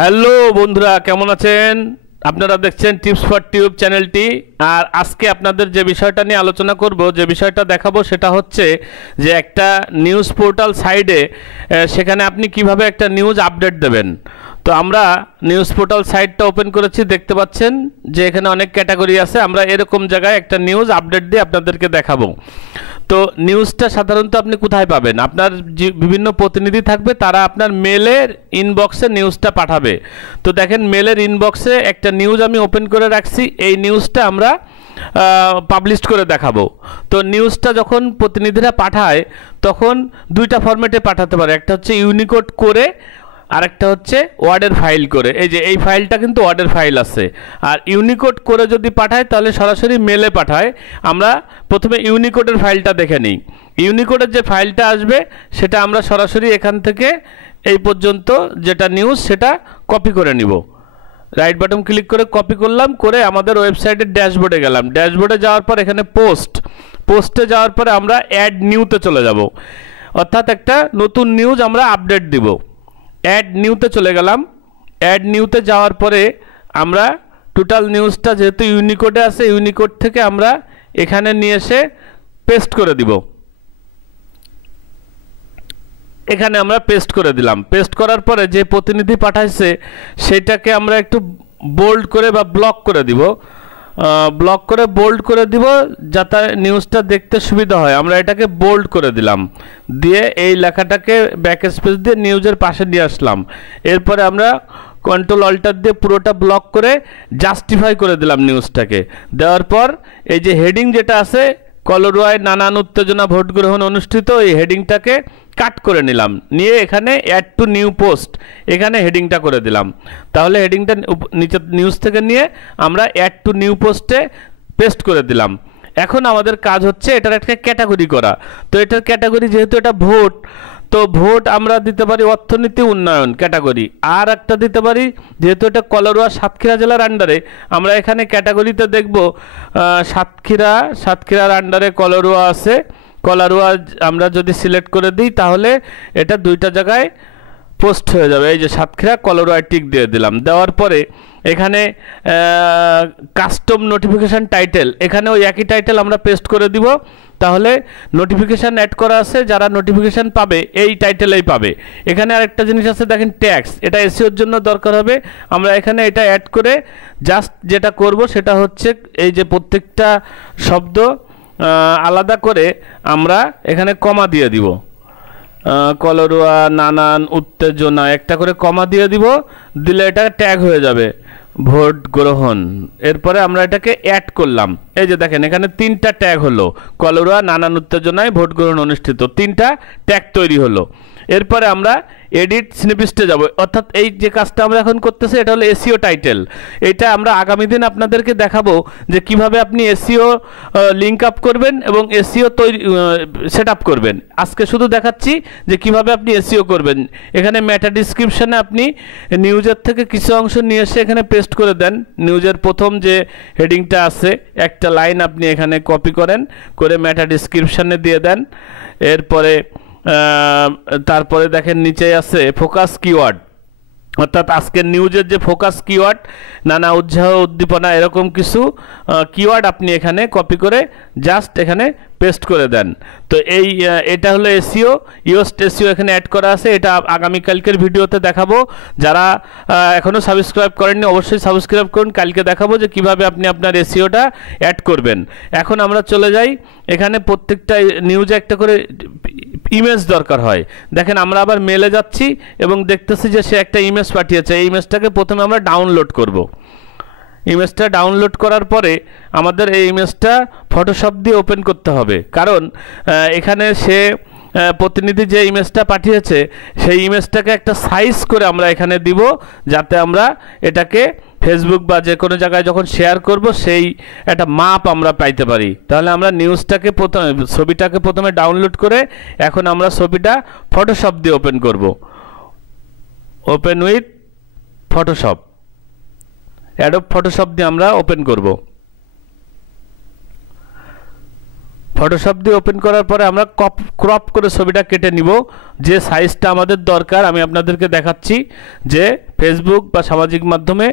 Hello বন্ধুরা, কেমন আছেন? আপনারা দেখছেন টিপস ফর টিউব চ্যানেলটি। আর আজকে আপনাদের যে বিষয়টা নিয়ে আলোচনা করব, যে বিষয়টা দেখাবো, সেটা হচ্ছে যে একটা নিউজ পোর্টাল সাইডে সেখানে আপনি কিভাবে একটা নিউজ আপডেট দেবেন। তো আমরা নিউজ পোর্টাল সাইটটা ওপেন করেছি, দেখতে পাচ্ছেন যে এখানে অনেক ক্যাটাগরি আছে। আমরা এরকম জায়গায় একটা নিউজ আপডেট দিয়ে আপনাদেরকে দেখাবো। তো নিউজটা সাধারণত আপনি কোথায় পাবেন? আপনার যে বিভিন্ন প্রতিনিধি থাকবে, তারা আপনার মেলের ইনবক্সে নিউজটা পাঠাবে। তো দেখেন, মেলের ইনবক্সে একটা নিউজ আমি ওপেন করে রাখছি। এই নিউজটা আমরা পাবলিশ করে দেখাবো। তো নিউজটা যখন প্রতিনিধিরা পাঠায়, তখন দুইটা ফরম্যাটে পাঠাতে পারে। একটা হচ্ছে ইউনিকোড করে, আরেকটা হচ্ছে ওয়ার্ডের ফাইল করে। এই যে এই ফাইলটা কিন্তু ওয়ার্ডের ফাইল আছে। আর ইউনিকোড করে যদি পাঠায়, তাহলে সরাসরি মেলে পাঠায়। আমরা প্রথমে ইউনিকোডের ফাইলটা দেখে নিই। ইউনিকোডের যে ফাইলটা আসবে, সেটা আমরা সরাসরি এখান থেকে এই পর্যন্ত যেটা নিউজ, সেটা কপি করে নিব। রাইট বাটন ক্লিক করে কপি করলাম, করে আমাদের ওয়েবসাইটের ড্যাশবোর্ডে গেলাম। ড্যাশবোর্ডে যাওয়ার পর এখানে পোস্টে যাওয়ার পরে আমরা অ্যাড নিউতে চলে যাব, অর্থাৎ একটা নতুন নিউজ আমরা আপডেট দিব। অ্যাড নিউতে চলে গেলাম। অ্যাড নিউতে যাওয়ার পরে আমরা টোটাল নিউজটা, যেহেতু ইউনিকোডে আছে, ইউনিকোড থেকে আমরা এখানে নিয়ে এসে পেস্ট করে দিব। এখানে আমরা পেস্ট করে দিলাম। পেস্ট করার পরে যে প্রতিনিধি পাঠাইছে, সেটাকে আমরা একটু বোল্ড করে বা ব্লক করে দিব। ব্লক করে বোল্ড করে দিব, যাতে নিউজটা দেখতে সুবিধা হয়। আমরা এটাকে বোল্ড করে দিলাম, দিয়ে এই লেখাটাকে ব্যাক স্পেস দিয়ে নিউজের পাশে নিয়ে আসলাম। এরপরে আমরা কন্ট্রোল অল্টার দিয়ে পুরোটা ব্লক করে জাস্টিফাই করে দিলাম নিউজটাকে। দেওয়ার পর এই যে হেডিং যেটা আছে, কলরোয়ায় নানান উত্তেজনা ভোট গ্রহণ অনুষ্ঠিত, এই হেডিংটাকে কাট করে নিলাম। নিয়ে এখানে অ্যাড টু নিউ পোস্ট, এখানে হেডিংটা করে দিলাম। তাহলে হেডিংটা নিচে নিউজ থেকে নিয়ে আমরা অ্যাড টু নিউ পোস্টে পেস্ট করে দিলাম। এখন আমাদের কাজ হচ্ছে এটার একটা ক্যাটাগরি করা। তো এটার ক্যাটাগরি, যেহেতু এটা ভোট, তো ভোট আমরা দিতে পারি অর্থনীতি উন্নয়ন ক্যাটাগরি। আর একটা দিতে পারি, যেহেতু এটা কলারোয়া সাতক্ষীরা জেলার আন্ডারে, আমরা এখানে ক্যাটাগরিতে দেখব সাতক্ষীরার আন্ডারে কলারোয়া আছে। কলারোয়া আমরা যদি সিলেক্ট করে দিই, তাহলে এটা দুইটা জায়গায় পোস্ট হয়ে যাবে। এই যে সাতক্ষীরা কলারোয়ায় টিক দিয়ে দিলাম। দেওয়ার পরে এখানে কাস্টম নোটিফিকেশান টাইটেল, এখানে ওই একই টাইটেল আমরা পেস্ট করে দিব। তাহলে নোটিফিকেশান অ্যাড করা আছে, যারা নোটিফিকেশান পাবে এই টাইটেলেই পাবে। এখানে আরেকটা জিনিস আছে, দেখেন ট্যাক্স, এটা এসইওর জন্য দরকার হবে। আমরা এখানে এটা অ্যাড করে জাস্ট যেটা করব, সেটা হচ্ছে এই যে প্রত্যেকটা শব্দ আলাদা করে আমরা এখানে কমা দিয়ে দিব। কলরোয়া নানান উত্তেজনা, একটা করে কমা দিয়ে দিব। দিলে এটা ট্যাগ হয়ে যাবে ভোট গ্রহণ। এরপরে আমরা এটাকে অ্যাড করলাম। এই যে দেখেন, এখানে তিনটা ট্যাগ হলো, কলরোয়া নানান উত্তেজনায় ভোট গ্রহণ অনুষ্ঠিত, তিনটা ট্যাগ তৈরি হলো। এরপরে আমরা এডিট স্নিপিস্টে যাব, অর্থাৎ এই যে কাজটা আমরা এখন করতেছি, এটা হলো এসইও টাইটেল। এটা আমরা আগামী দিন আপনাদেরকে দেখাবো যে কিভাবে আপনি এসইও লিঙ্ক আপ করবেন এবং এসইও তৈরি সেট আপ করবেন। আজকে শুধু দেখাচ্ছি যে কিভাবে আপনি এসইও করবেন। এখানে মেটা ডিসক্রিপশানে আপনি নিউজের থেকে কিছু অংশ নিয়ে এসে এখানে পেস্ট করে দেন। নিউজের প্রথম যে হেডিংটা আছে, একটা লাইন আপনি এখানে কপি করেন, করে মেটা ডিসক্রিপশানে দিয়ে দেন। এরপরে তারপরে দেখেন নিচে আছে ফোকাস কিওয়ার্ড, অর্থাৎ আজকের নিউজের যে ফোকাস কিওয়ার্ড, নানা উৎসাহ উদ্দীপনা, এরকম কিছু কিওয়ার্ড আপনি এখানে কপি করে জাস্ট এখানে পেস্ট করে দেন। তো এটা হলো এসইও, ইওস্ট এসইও এখানে অ্যাড করা আছে। এটা আগামীকালকের ভিডিওতে দেখাবো। যারা এখনও সাবস্ক্রাইব করেননি, অবশ্যই সাবস্ক্রাইব করুন। কালকে দেখাবো যে কিভাবে আপনি আপনার এসইওটা অ্যাড করবেন। এখন আমরা চলে যাই, এখানে প্রত্যেকটা নিউজে একটা করে ইমেজ দরকার হয়। দেখেন, আমরা আবার মেলে যাচ্ছি এবং দেখতেছি যে সে একটা ইমেজ পাঠিয়েছে। এই ইমেজটাকে প্রথমে আমরা ডাউনলোড করব। ইমেজটা ডাউনলোড করার পরে আমাদের এই ইমেজটা ফটোশপ দিয়ে ওপেন করতে হবে, কারণ এখানে সে প্রতিনিধি যে ইমেজটা পাঠিয়েছে, সেই ইমেজটাকে একটা সাইজ করে আমরা এখানে দিব, যাতে আমরা এটাকে ফেসবুক বা যে কোনো জায়গায় যখন শেয়ার করব, সেই একটা মাপ আমরা পাইতে পারি। তাহলে আমরা ছবিটাকে প্রথমে ডাউনলোড করে এখন আমরা ছবিটা ফটোশপ দিয়ে ওপেন করব। Open with Photoshop, Adobe Photoshop দিয়ে আমরা ওপেন করব। ফটোশপ দিয়ে ওপেন করার পরে আমরা ক্রপ করে ছবিটা কেটে নিব যে সাইজটা আমাদের দরকার। আমি আপনাদেরকে দেখাচ্ছি যে ফেসবুক বা সামাজিক মাধ্যমে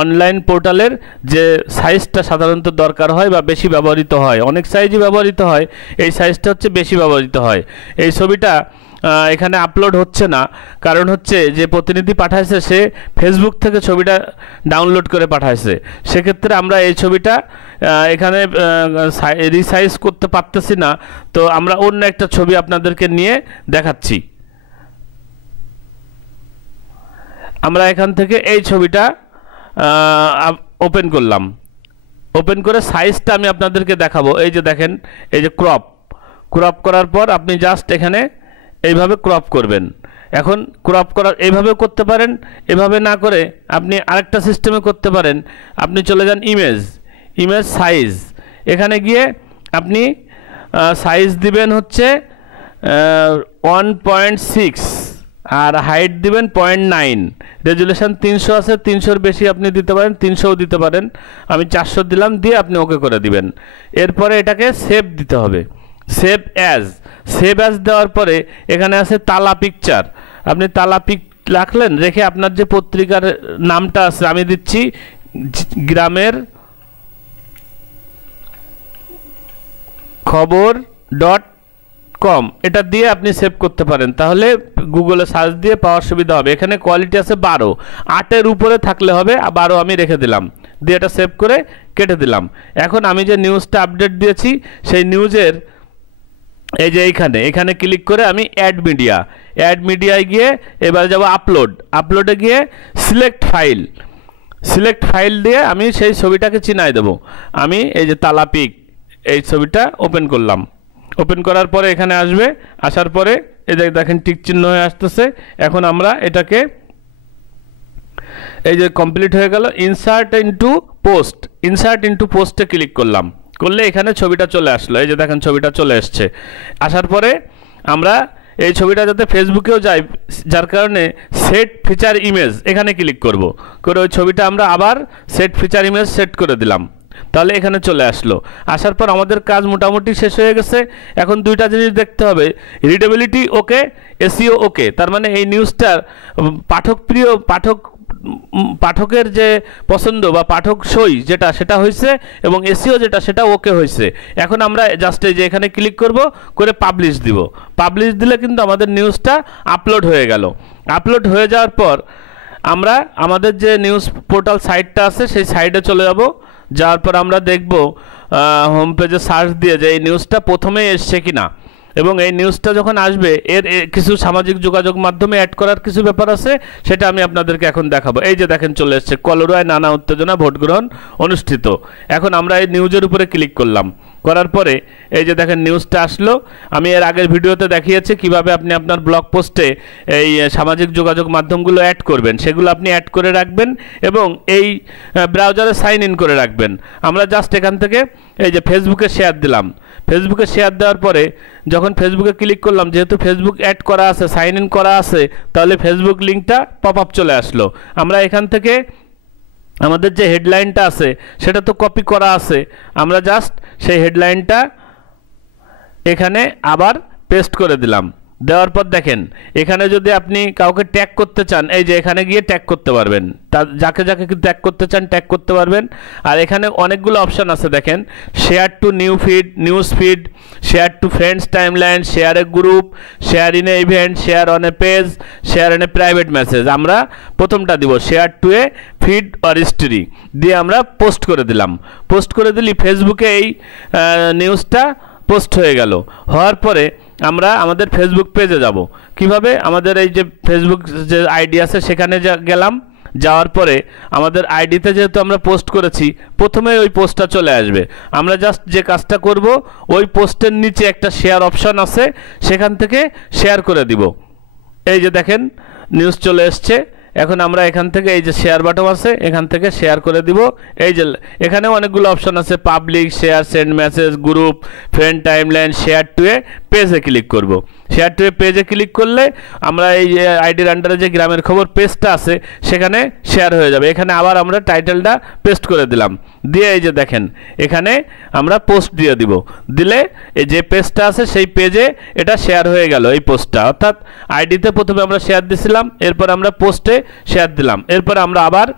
অনলাইন পোর্টালের যে সাইজটা সাধারণত দরকার হয় বা বেশি ব্যবহৃত হয়, অনেক সাইজই ব্যবহৃত হয়, এই সাইজটা হচ্ছে বেশি ব্যবহৃত হয়। এই ছবিটা এখানে আপলোড হচ্ছে না, কারণ হচ্ছে যে প্রতিনিধি পাঠাইছে সে ফেসবুক থেকে ছবিটা ডাউনলোড করে পাঠাইছে। সেক্ষেত্রে আমরা এই ছবিটা এখানে রিসাইজ করতে পারতেছি না, তো আমরা অন্য একটা ছবি আপনাদেরকে নিয়ে দেখাচ্ছি। আমরা এখান থেকে এই ছবিটা ওপেন করলাম, ওপেন করে সাইজটা আমি আপনাদেরকে দেখাবো। এই যে দেখেন, এই যে ক্রপ করার পর আপনি জাস্ট এখানে এইভাবে ক্রপ করবেন। এখন ক্রপ করার এইভাবেও করতে পারেন, এভাবে না করে আপনি আরেকটা সিস্টেমে করতে পারেন। আপনি চলে যান ইমেজ সাইজ, এখানে গিয়ে আপনি সাইজ দিবেন হচ্ছে 1.6 আর হাইট দিবেন 0.9, রেজুলেশন 300 আছে, 300-র বেশি আপনি দিতে পারেন, 300ও দিতে পারেন। আমি 400 দিলাম, দিয়ে আপনি ওকে করে দিবেন। এরপরে এটাকে সেভ দিতে হবে, সেভ অ্যাজ দেওয়ার পরে এখানে আছে তালা পিকচার, আপনি তালা পিক রাখলেন, রেখে আপনার যে পত্রিকার নামটা আছে আমি দিচ্ছি গ্রামের খবর.com, এটা দিয়ে আপনি সেভ করতে পারেন, তাহলে গুগলে সার্চ দিয়ে পাওয়ার সুবিধা হবে। এখানে কোয়ালিটি আছে 12, 8-এর উপরে থাকলে হবে, 12 আমি রেখে দিলাম, দিয়ে এটা সেভ করে কেটে দিলাম। এখন আমি যে নিউজটা আপডেট দিয়েছি সেই নিউজের এই যে এখানে ক্লিক করে আমি অ্যাড মিডিয়ায় গিয়ে এবার যাব আপলোডে গিয়ে সিলেক্ট ফাইল দিয়ে আমি সেই ছবিটাকে চিনাই দেব। আমি এই যে তালা পিক এই ছবিটা ওপেন করলাম, ওপেন করার পরে এখানে আসবে, আসার পরে এই যে দেখেন টিক চিহ্ন হয়ে আসতেছে। এখন আমরা এটাকে এই যে কমপ্লিট হয়ে গেল, ইনসার্ট ইনটু পোস্টে ক্লিক করলে এখানে ছবিটা চলে আসলো। এই যে দেখেন ছবিটা চলে এসছে। আসার পরে আমরা এই ছবিটা যাতে ফেসবুকেও যায়, যার কারণে সেট ফিচার ইমেজ এখানে ক্লিক করব, করে ওই ছবিটা আমরা আবার সেট ফিচার ইমেজ সেট করে দিলাম, তাহলে এখানে চলে আসলো। আসার পর আমাদের কাজ মোটামুটি শেষ হয়ে গেছে। এখন দুইটা জিনিস দেখতে হবে, রিডেবিলিটি ওকে, এসইও ওকে। তার মানে এই নিউজটার পাঠকের যে পছন্দ বা পাঠক সই সেটা হয়েছে, এবং এসইও সেটা ওকে হয়েছে। এখন আমরা জাস্ট এই যে এখানে ক্লিক করে পাবলিশ দিলে কিন্তু আমাদের নিউজটা আপলোড হয়ে গেল। আপলোড হয়ে যাওয়ার পর আমরা আমাদের যে নিউজ পোর্টাল সাইটটা আছে সেই সাইটে চলে যাওয়ার পর আমরা দেখব হোম পেজে সার্চ দিয়ে যে এই নিউজটা প্রথমেই এসছে কিনা, এবং এই নিউজটা যখন আসবে এর কিছু সামাজিক যোগাযোগ মাধ্যমে অ্যাড করার কিছু ব্যাপার আছে, সেটা আমি আপনাদেরকে এখন দেখাবো। এই যে দেখেন চলে এসছে, কলরুয়ায় নানা উত্তেজনা, ভোট গ্রহণ অনুষ্ঠিত। এখন আমরা এই নিউজের উপরে ক্লিক করার পরে এই যে দেখেন নিউজটা আসলো। আমি এর আগের ভিডিওতে দেখিয়েছি কিভাবে আপনি আপনার ব্লগ পোস্টে এই সামাজিক যোগাযোগ মাধ্যমগুলো অ্যাড করবেন, সেগুলো আপনি অ্যাড করে রাখবেন এবং এই ব্রাউজারে সাইন ইন করে রাখবেন। আমরা জাস্ট এখান থেকে এই যে ফেসবুকে শেয়ার দিলাম, ফেসবুকে শেয়ার দেওয়ার পরে যখন ফেসবুকে ক্লিক করলাম, যেহেতু ফেসবুক অ্যাড করা আছে, সাইন ইন করা আছে, তাহলে ফেসবুক লিঙ্কটা পপ আপ চলে আসলো। আমরা এখান থেকে আমাদের যে হেডলাইনটা আছে সেটা তো কপি করা আছে, আমরা জাস্ট সেই হেডলাইনটা এখানে আবার পেস্ট করে দিলাম। দেওয়ার পর দেখেন এখানে যদি আপনি কাউকে ট্যাগ করতে চান, এই যে এখানে গিয়ে ট্যাগ করতে পারবেন, যাকে ট্যাগ করতে চান ট্যাগ করতে পারবেন। আর এখানে অনেকগুলো অপশান আছে দেখেন, share two news feed, share two friends timeline, share A group, share in a event, share on a page, share on a private message. আমরা প্রথমটা দিব, share to A feed or history, দিয়ে আমরা post করে দিলাম। Post করে দিলি ফেসবুকে এই নিউজটা পোস্ট হয়ে গেল। হওয়ার পরে আমরা আমাদের ফেসবুক পেজে যাব। কিভাবে? আমাদের এই যে ফেসবুক যে আইডি আছে সেখানে গেলাম, যাওয়ার পরে আমাদের আইডিতে যেহেতু আমরা পোস্ট করেছি, প্রথমে ওই পোস্টটা চলে আসবে। আমরা জাস্ট যে কাজটা করব, ওই পোস্টের নিচে একটা শেয়ার অপশন আছে, সেখান থেকে শেয়ার করে দিব। এই যে দেখেন নিউজ চলে এসছে। এখন আমরা এখান থেকে এই যে শেয়ার বাটন আছে, এখান থেকে শেয়ার করে দিব। এই যে এখানে অনেকগুলো অপশন আছে, public, share, send message, group, friend timeline, share to a পেজে ক্লিক করব। শেয়ার টু এ পেজে ক্লিক করলে আমরা এই আইডির আন্ডারে যে গ্রামের খবর পেজটা আছে সেখানে শেয়ার হয়ে যাবে। এখানে আবার আমরা টাইটেলটা পেস্ট করে দিলাম, দিয়ে এই যে দেখেন এখানে আমরা পোস্ট দিয়ে দিব, দিলে এই যে পেজটা আছে সেই পেজে এটা শেয়ার হয়ে গেল এই পোস্টটা। অর্থাৎ আইডিতে প্রথমে আমরা শেয়ার দিছিলাম, এরপর আমরা পোস্টে শেয়ার দিলাম, এরপর আমরা আবার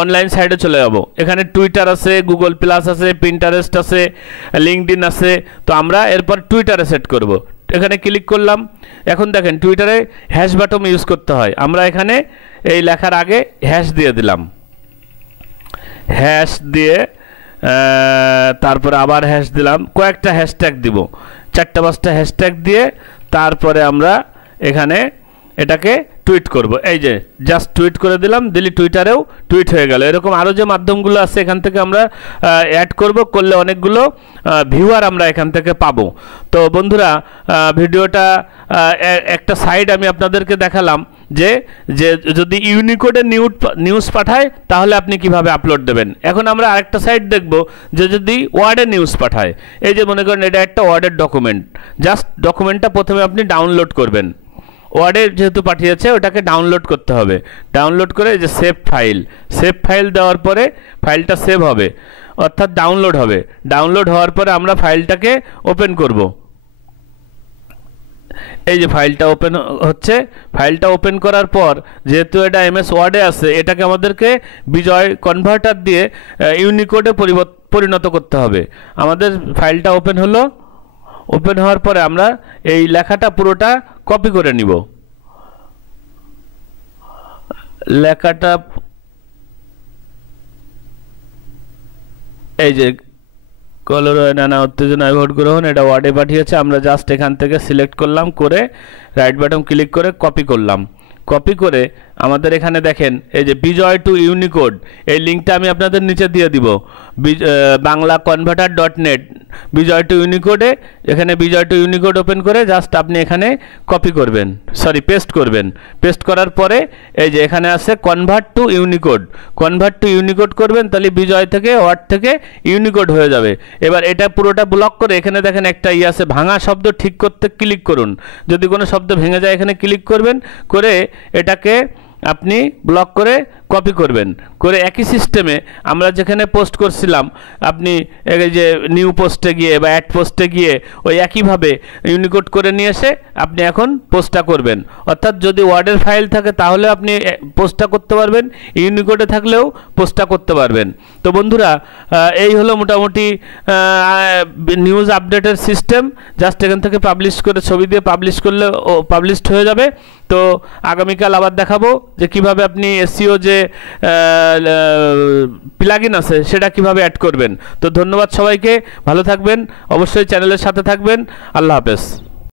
অনলাইন সাইটে চলে যাব। এখানে টুইটার আছে, গুগল প্লাস আছে, পিন্টারেস্ট আছে, লিঙ্কডইন আছে। তো আমরা এরপর টুইটারে সেট করব। এখানে ক্লিক করলাম। এখন দেখেন টুইটারে হ্যাশ বাটন ইউজ করতে হয়। আমরা এখানে এই লেখার আগে হ্যাশ দিয়ে দিলাম, হ্যাশ দিয়ে তারপরে আবার হ্যাশ দিলাম, কয়েকটা হ্যাশট্যাগ দিব, 4-5টা হ্যাশট্যাগ দিয়ে তারপরে আমরা এখানে এটাকে টুইট করব। এই যে জাস্ট টুইট করে দিলাম, দিলে টুইটারেও টুইট হয়ে গেল। এরকম আরও যে মাধ্যমগুলো আছে এখান থেকে আমরা অ্যাড করলে অনেকগুলো ভিউয়ার আমরা এখান থেকে পাবো। তো বন্ধুরা, ভিডিওটা একটা সাইড আমি আপনাদেরকে দেখালাম যে যদি ইউনিকোডে নিউজ পাঠায় তাহলে আপনি কিভাবে আপলোড দেবেন। এখন আমরা আরেকটা সাইট দেখব যে যদি ওয়ার্ডে নিউজ পাঠায়। এই যে মনে করেন এটা একটা ওয়ার্ডের ডকুমেন্ট, জাস্ট ডকুমেন্টটা প্রথমে আপনি ডাউনলোড করবেন। ওয়ার্ডে যেহেতু পাঠিয়েছে ওটাকে ডাউনলোড করতে হবে। ডাউনলোড করে যে সেভ ফাইল দেওয়ার পরে ফাইলটা সেভ হবে, অর্থাৎ ডাউনলোড হবে। ডাউনলোড হওয়ার পরে আমরা ফাইলটাকে ওপেন করব। এই যে ফাইলটা ওপেন হচ্ছে। ফাইলটা ওপেন করার পর যেহেতু এটা এমএস ওয়ার্ডে আছে, এটাকে আমাদেরকে বিজয় কনভার্টার দিয়ে ইউনিকোডে পরিণত করতে হবে। আমাদের ফাইলটা ওপেন হলো। ওপেন হওয়ার পরে আমরা এই লেখাটা পুরোটা কপি করে নিব। লেখাটা এই যে কলরয় নানা উত্তেজনায় ভোট গ্রহণ, এটা ওয়ার্ডে পাঠিয়েছে। আমরা জাস্ট এখান থেকে সিলেক্ট করলাম, করে রাইট বাটন ক্লিক করে কপি করলাম। কপি করে আমাদের এখানে দেখেন এই যে বিজয় টু ইউনিকোড, এই লিঙ্কটা আমি আপনাদের নিচে দিয়ে দিব, banglaconverter.net বিজয় টু ইউনিকোডে। এখানে বিজয় টু ইউনিকোড ওপেন করে জাস্ট আপনি এখানে কপি করবেন, পেস্ট করবেন। পেস্ট করার পরে এই যে এখানে আছে কনভার্ট টু ইউনিকোড করবেন, তাহলে বিজয় থেকে ওয়ার্ড থেকে ইউনিকোড হয়ে যাবে। এবার এটা পুরোটা ব্লক করে এখানে দেখেন একটা আছে ভাঙা শব্দ ঠিক করতে ক্লিক করুন। যদি কোনো শব্দ ভেঙে যায় এখানে ক্লিক করবেন, করে এটাকে আপনি ব্লক করে কপি করবেন। করে একই সিস্টেমে আমরা যেখানে পোস্ট করছিলাম, আপনি এই যে নিউ পোস্টে গিয়ে বা অ্যাড পোস্টে গিয়ে ওই একইভাবে ইউনিকোড করে নিয়ে এসে আপনি এখন পোস্টটা করবেন। অর্থাৎ যদি ওয়ার্ডের ফাইল থাকে তাহলে আপনি পোস্টটা করতে পারবেন, ইউনিকোডে থাকলেও পোস্টটা করতে পারবেন। তো বন্ধুরা, এই হলো মোটামুটি নিউজ আপডেটের সিস্টেম। জাস্ট এখান থেকে পাবলিশ করে ছবি দিয়ে পাবলিশ করলে পাবলিশড হয়ে যাবে। তো আগামীকাল আবার দেখাবো যে কিভাবে আপনি এসইও যে প্লাগইন আছে সেটা কিভাবে অ্যাড করবেন। তো ধন্যবাদ সবাইকে, ভালো থাকবেন, অবশ্যই চ্যানেলের সাথে থাকবেন। আল্লাহ হাফেজ।